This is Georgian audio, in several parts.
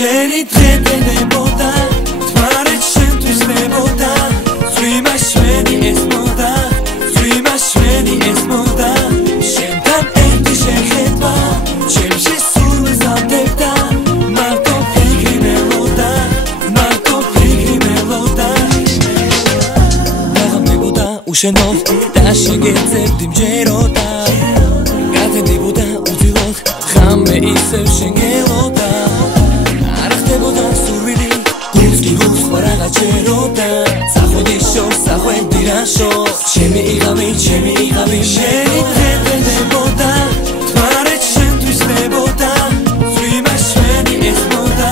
შენი დღედებოდა თვარე შენთვის დებოდა ზვიმა შვენი ეს მოდა ზვიმა შვენი ეს მოდა შენთან ერთი შეხედვა ჩემში სულ მზადდებდა მარტო ფიქრი მელოდა მარტო ფიქრი მელოდა დაღამდებოდა უშენოდ და შეგეძებდი მჯეროდა გათენდებოდა უძილოდ ხამე ისევ შეგელოდა ჩემი იღავი შენი დღედებოდა თვარე შენთვის დებოდა ზვიმა შვენი ეს მოდა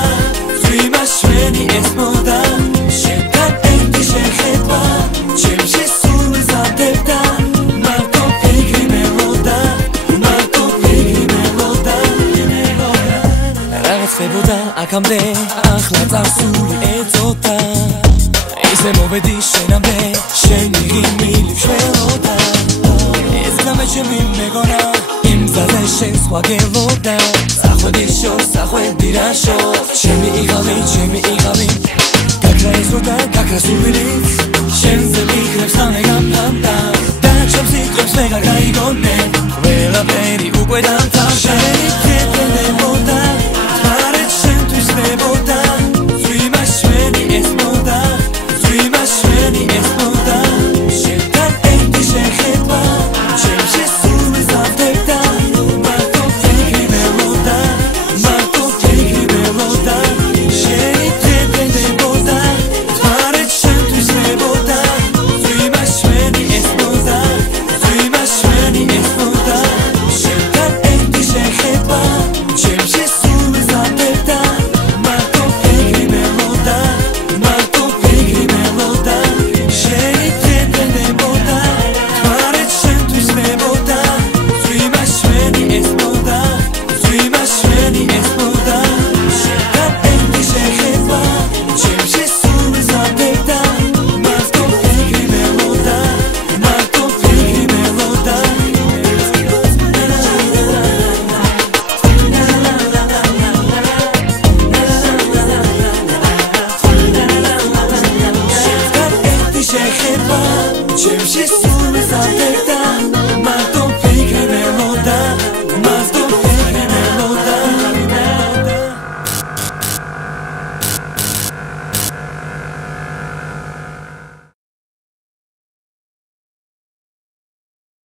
ზვიმა შვენი ეს მოდა შენთან ერთი შეხედვა ჩემში სულ მზადდებდა მარტო ფიქრი მელოდა მარტო ფიქრი მელოდა რაღაც ხდებოდა აქამდე ახლა წარსული ეწოდა ისე მოვედი შენამდე შენი ღიმილი მშველოდა ეს გამე ჩემი მეგონა იმ გზაზე შენ სხვა გელოდა სახვედი რაშო ჩემი იღავი გაქრა ეს რო და გაქრა სულვილიც შენზე მიგრებს სამეგამდა და ჩემს სიტყვებს ვეღარ გაიგონე ყველაფერი უკვე დამთავრდა შენი დღედებოდა თვარე შენთვის დებოდა ზვიმა შვენი ეს მოდა ზვიმა შვენი ეს მოდა შენთან ერთი შეხედვა ჩემში სულ მზადდებდა მარტო ფიქრი მელოდა მარტო ფიქრი მელოდა შენი დღედებოდა თვარე შენთვის დებოდა ზვიმა შვენი ეს მოდა ზვიმა შვენი ეს მოდა შენთან ერთი შეხედვა ჩემში სულ მზადდებდა მარტო ფიქრი მელოდა მარტო ფიქრი მელოდა შენი დღედებოდა თვარე შენთვის დებოდა ზვიმა შვენი ეს მოდა ზვიმა შვენი ეს მოდა შენთან ერთი შეხედვა ჩემში სულ მზადდებდა მარტო ფიქრი მელოდა მარტო ფიქრი მელოდა შენთან ერთი შეხედვა ჩემში